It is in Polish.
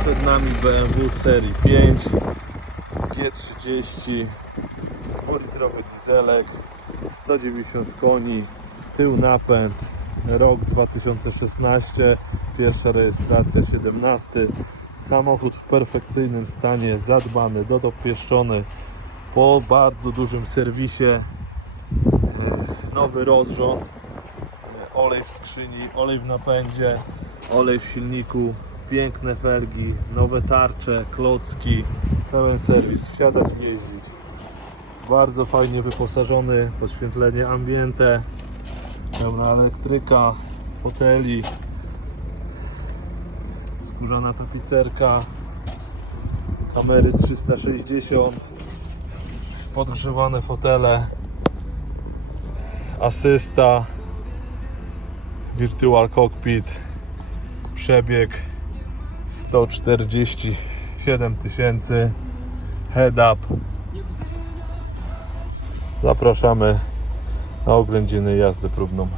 Przed nami BMW serii 5 G30 dwulitrowy dieselek 190 koni tył napęd rok 2016 pierwsza rejestracja 17 samochód w perfekcyjnym stanie zadbany, dodopieszczony po bardzo dużym serwisie E, nowy rozrząd e, olej w skrzyni, olej w napędzie olej w silniku piękne felgi, nowe tarcze, klocki pełen serwis, wsiadać jeździć. Bardzo fajnie wyposażony podświetlenie ambiente pełna elektryka foteli skórzana tapicerka kamery 360 podgrzewane fotele asysta virtual cockpit przebieg 147 tysięcy. Head up. Zapraszamy na oględziny jazdę próbną